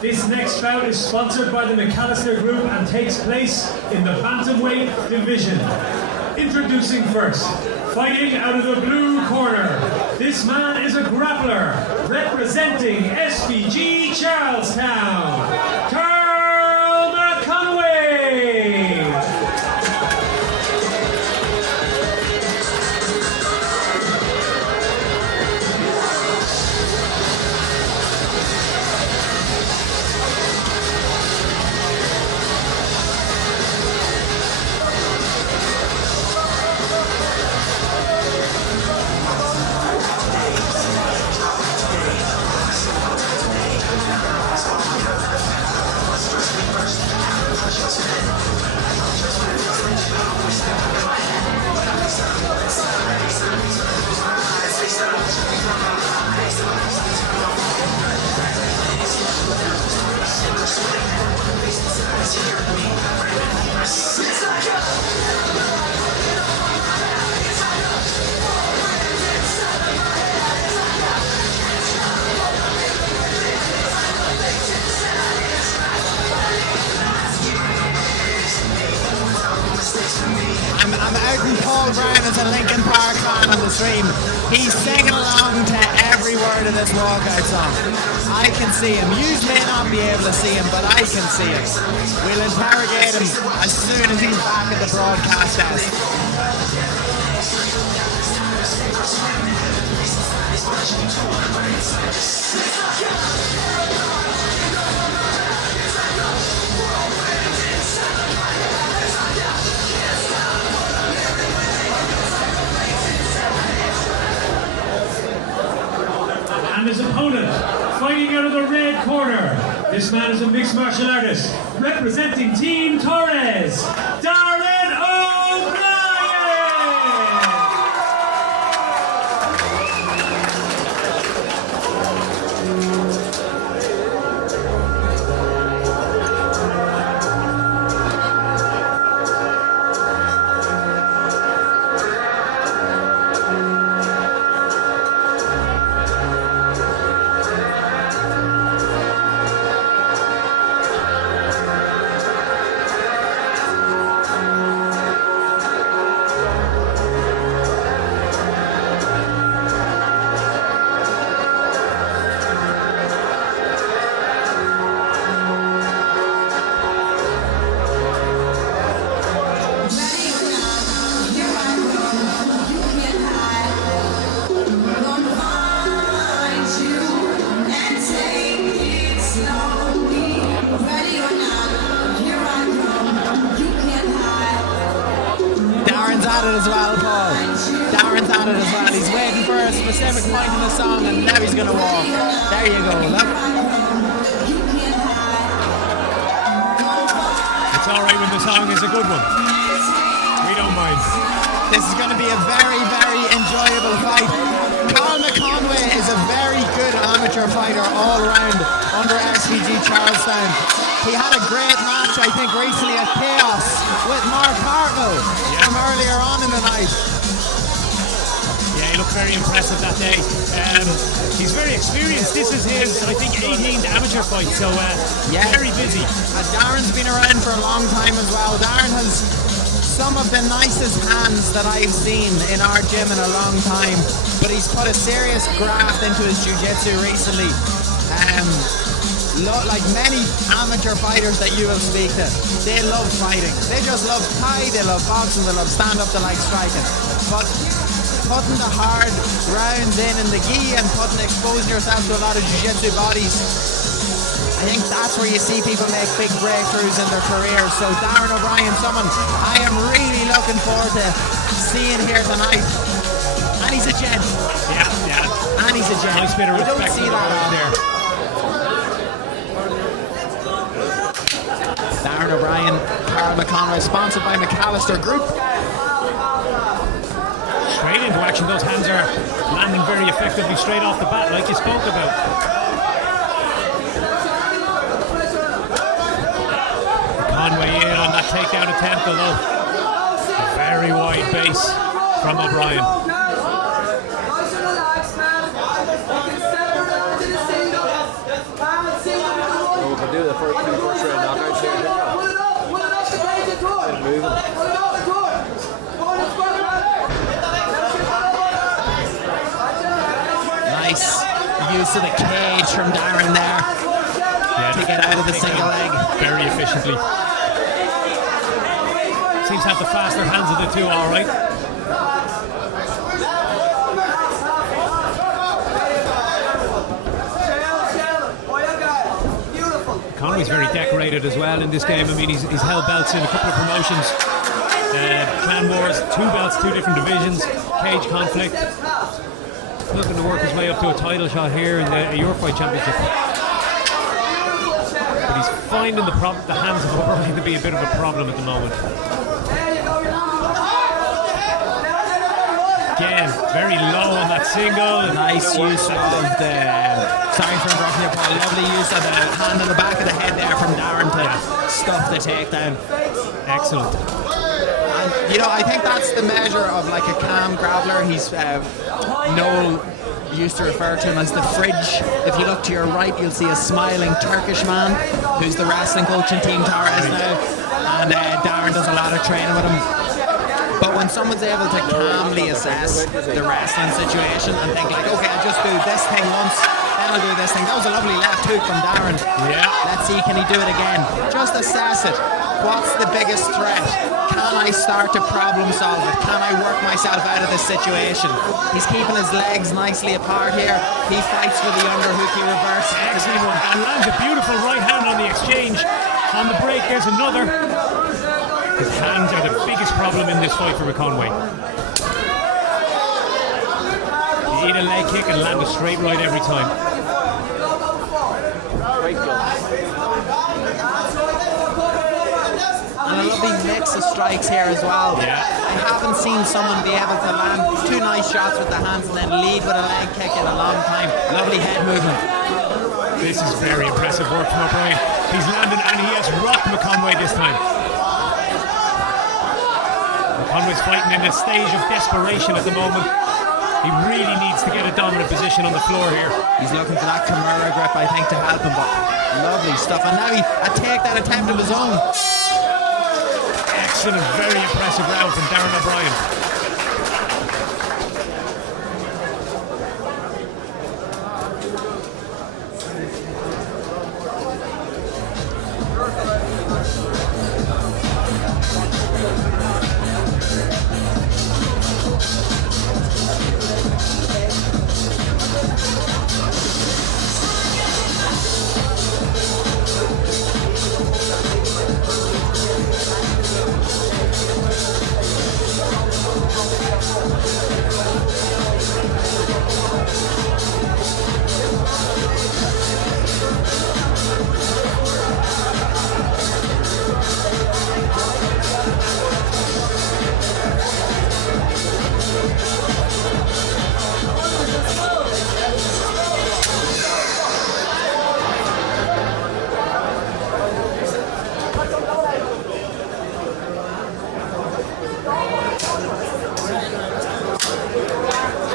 This next bout is sponsored by the McAllister Group and takes place in the Bantamweight division. Introducing first, fighting out of the blue corner. This man is a grappler, representing SBG Charlestown, Karl McConway. I'm out in Paul Brown as a Linkin Park fan on the stream. He's singing along to every word of this walkout song. I can see him. You may not be able to see him, but I can see him. We'll interrogate him as soon as he's back at the broadcast desk. And his opponent, fighting out of the red corner. This man is a mixed martial artist, representing Team Torres, Darren O'Brien! As well, Paul. Darren's at it as well. He's waiting for a specific point in the song and now he's going to walk. There you go, look. It's alright when the song is a good one. We don't mind. This is going to be a very, very enjoyable fight. Karl McConway is a very good amateur fighter all round under SBG Charlestown. He had a great match, I think, recently at Chaos with Mark Hartwell from earlier on in the night. Yeah, he looked very impressive that day. He's very experienced. This is his, I think, 18th amateur fight, so very busy. Darren's been around for a long time as well. Darren has some of the nicest hands that I've seen in our gym in a long time, but he's put a serious graft into his jiu-jitsu recently. Like many amateur fighters that you will speak to, they love fighting. They just love Thai, they love boxing, they love stand-up, they like striking. But putting the hard rounds in the gi and exposing yourself to a lot of jiu-jitsu bodies, I think that's where you see people make big breakthroughs in their careers. So Darren O'Brien, someone I am really looking forward to seeing here tonight. And he's a gent. Yeah. And he's a gent. Nice bit of respect. You don't see that out there. Darren O'Brien, Karl McConway, sponsored by McAllister Group. Straight into action, those hands are landing very effectively straight off the bat, like you spoke about. Conway in on that takedown attempt, although a very wide base from O'Brien. could do the first round knockouts here. And moving. Nice use of the cage from Darren there to get out of the single leg. Very efficiently. Seems to have the faster hands of the two, all right. Conway's very decorated as well in this game. I mean, he's held belts in a couple of promotions. Clan Wars, 2 belts, 2 different divisions, cage conflict. Looking to work his way up to a title shot here in the IÚR Championship. But he's finding the hands of O'Brien to be a bit of a problem at the moment. Again, very low on that single. Nice use of the, sorry for interrupting you, Paul, lovely use of the hand on the back of the head there from Darren to stuff the takedown. Excellent. And, you know, I think that's the measure of like a calm grappler. He's, Noel used to refer to him as the fridge. If you look to your right, you'll see a smiling Turkish man who's the wrestling coach in Team Torres now. And Darren does a lot of training with him. But when someone's able to calmly assess the wrestling situation and think like, okay, I'll just do this thing once, then I'll do this thing. That was a lovely left hook from Darren. Yeah. Let's see, can he do it again? Just assess it. What's the biggest threat? Can I start to problem solve it? Can I work myself out of this situation? He's keeping his legs nicely apart here. He fights for the underhooky reverse. Excellent one. And lands a beautiful right hand on the exchange. On the break, there's another. His hands are the biggest problem in this fight for McConway. You eat a leg kick and land a straight right every time. And a lovely mix of strikes here as well. Yeah. I haven't seen someone be able to land 2 nice shots with the hands and then lead with a leg kick in a long time. Lovely head movement. This is very impressive work from O'Brien. He's landed and he has rocked McConway this time. McConway's fighting in a stage of desperation at the moment. He really needs to get a dominant position on the floor here. He's looking for that Kimura grip, I think, to help him, but lovely stuff. And now a takedown attempt of his own. Excellent, very impressive round from Darren O'Brien.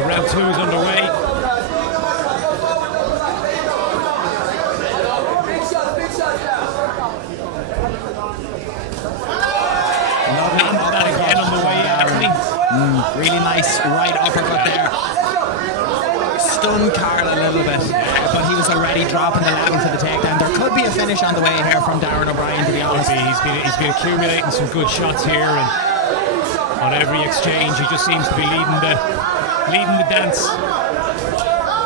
Round 2 is underway. That again on the way out. Really nice right uppercut there. Stunned Karl a little bit, but he was already dropping the level for the takedown. There could be a finish on the way here from Darren O'Brien, to be honest. He's been accumulating some good shots here, and on every exchange he just seems to be leading the dance.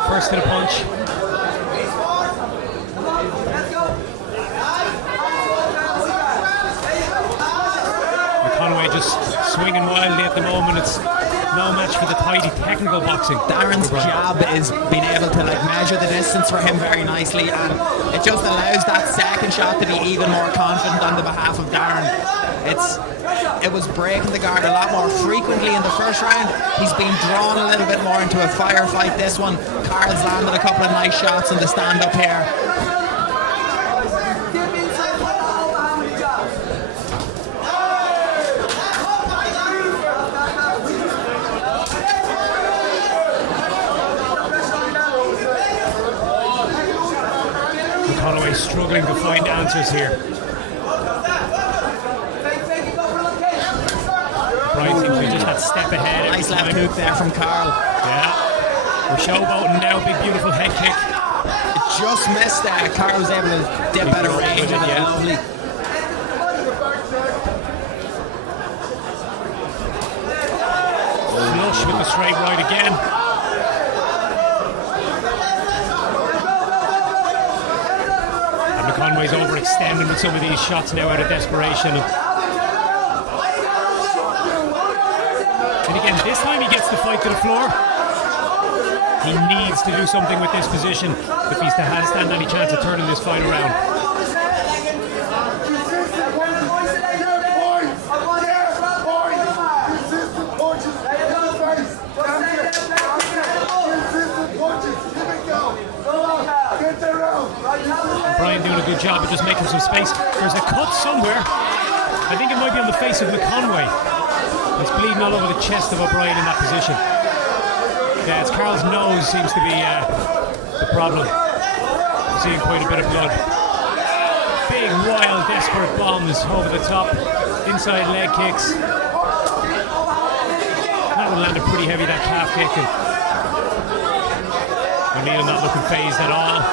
First to the punch. McConway just swinging wildly at the moment. It's no match for the tidy technical boxing. Darren's job is being able to like measure the distance for him very nicely, and it just allows that second shot to be even more confident on the behalf of Darren. It was breaking the guard a lot more frequently in the first round. He's been drawn a little bit more into a firefight this one. Karl's landed a couple of nice shots in the stand-up here. McConway struggling to find answers here. Brian seems to be just that step ahead. Nice left hook there from Karl. Yeah. We're showboating now. Big, beautiful head kick. It just missed there. Karl was able to dip out of range of it. Yeah. Lovely. Flush with the straight right again. And McConway's overextending with some of these shots now out of desperation. And again, this time he gets the fight to the floor. He needs to do something with this position if he's to stand any chance of turning this fight around. Brian doing a good job of just making some space. There's a cut somewhere. I think it might be on the face of McConway. It's bleeding all over the chest of O'Brien in that position. Yeah, it's Karl's nose seems to be the problem. I'm seeing quite a bit of blood. Big, wild, desperate bombs over the top. Inside leg kicks. That one landed pretty heavy, that calf kick. And O'Neill not looking phased at all.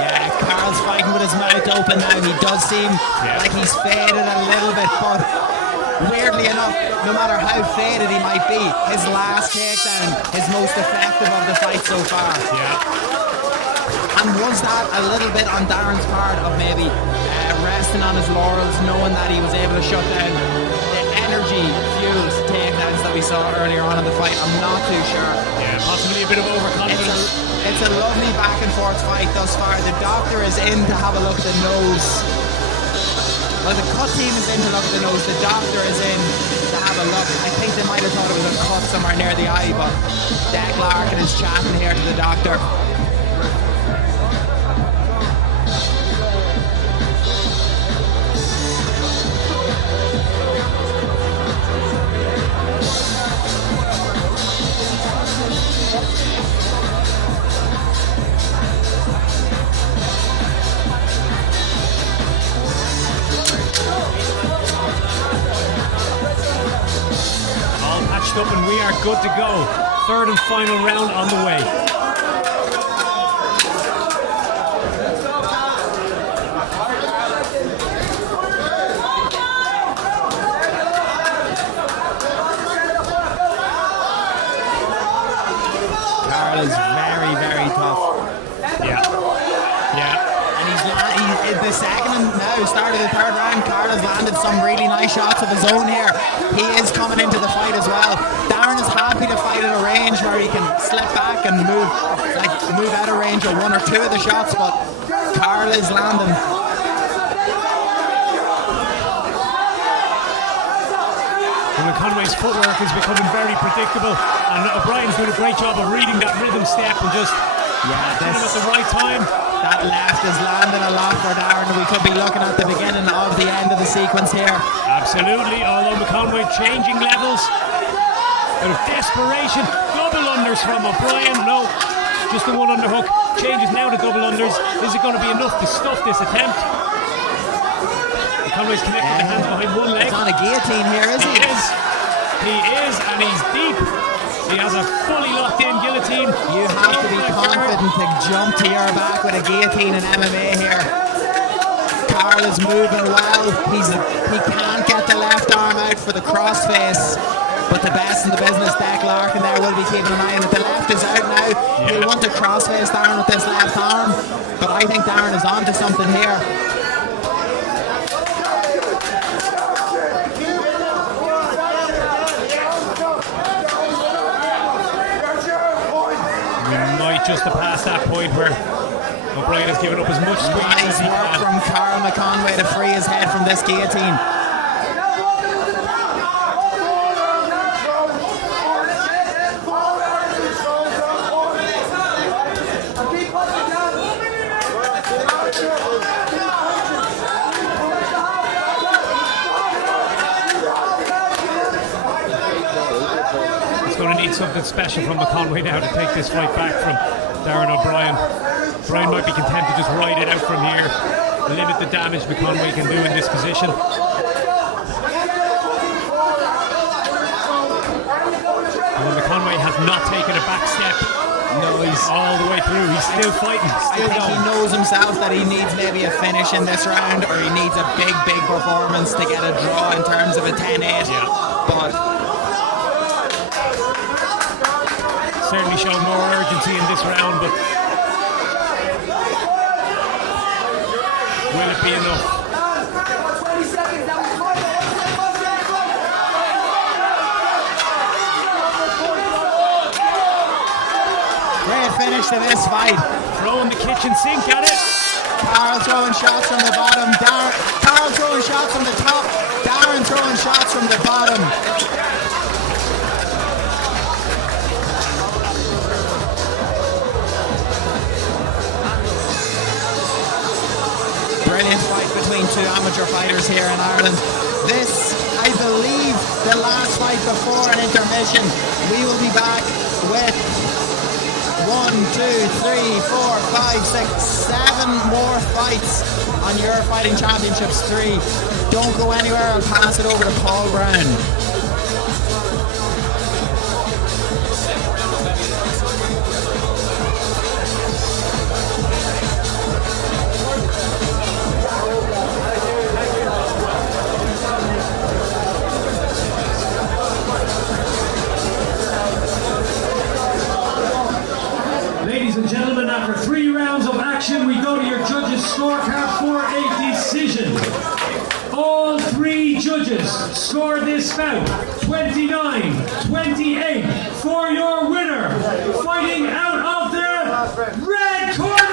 Yeah, Karl's fighting with his mouth open now. He does seem like he's faded a little bit, but weirdly enough, no matter how faded he might be, his last takedown is most effective of the fight so far. Yeah. And was that a little bit on Darren's part of maybe resting on his laurels, knowing that he was able to shut down the energy-fueled takedowns that we saw earlier on in the fight? I'm not too sure. Yeah, possibly a bit of overconfidence. It's a lovely back and forth fight thus far. The doctor is in to have a look at the nose. Well, the cut team is in to look at the nose. The doctor is in to have a look. I think they might have thought it was a cut somewhere near the eye, but Jack Larkin is chatting here to the doctor. Up and we are good to go. Third and final round on the way. Karl is very, very tough. Yeah. And he's the second and now start of the third round. Karl has landed some really nice shots of his own here. He is coming into the fight as well. Darren is happy to fight at a range where he can slip back and move out of range of one or two of the shots, but Karl is landing. McConway's footwork is becoming very predictable, and O'Brien's doing a great job of reading that rhythm step and just hitting him at the right time. That left is landing a lot for Darren. We could be looking at the beginning of the end of the sequence here. Absolutely, although McConway changing levels out of desperation. Double unders from O'Brien. No, just the one underhook. Changes now to double unders. Is it going to be enough to stuff this attempt? McConway's connecting the hands behind one leg. He's on a guillotine here, is he? He is, and he's deep. He has a fully locked in guillotine. You have to be confident to jump to your back with a guillotine in MMA here. Karl is moving well. He can't get the left arm out for the crossface. But the best in the business, Jack Larkin there will be keeping an eye on it. The left is out now. He'll want to crossface Darren with this left arm. But I think Darren is onto something here. Just to pass that point where O'Brien has given up as much squeeze as he can. From Karl McConway to free his head from this guillotine. He's going to need something special from McConway now to take this fight back from Darren O'Brien. Brian might be content to just ride it out from here, limit the damage McConway can do in this position. Well, McConway has not taken a back step. No, he's all the way through. He's still fighting. I think he knows himself that he needs maybe a finish in this round, or he needs a big performance to get a draw in terms of a 10-8. Yeah. But certainly showed more urgency in this round, but will it be enough? great finish to this fight. Throwing the kitchen sink at it. Karl throwing shots from the bottom. Karl throwing shots from the top. Darren throwing shots from the bottom. Brilliant fight between two amateur fighters here in Ireland. This, I believe, the last fight before an intermission. We will be back with 1, 2, 3, 4, 5, 6, 7 more fights on Euro Fighting Championships 3. Don't go anywhere, I'll pass it over to Paul Brown. Ladies and gentlemen, after 3 rounds of action, we go to your judges' scorecard for a decision. All 3 judges scored this bout 29-28 for your winner, fighting out of the red corner.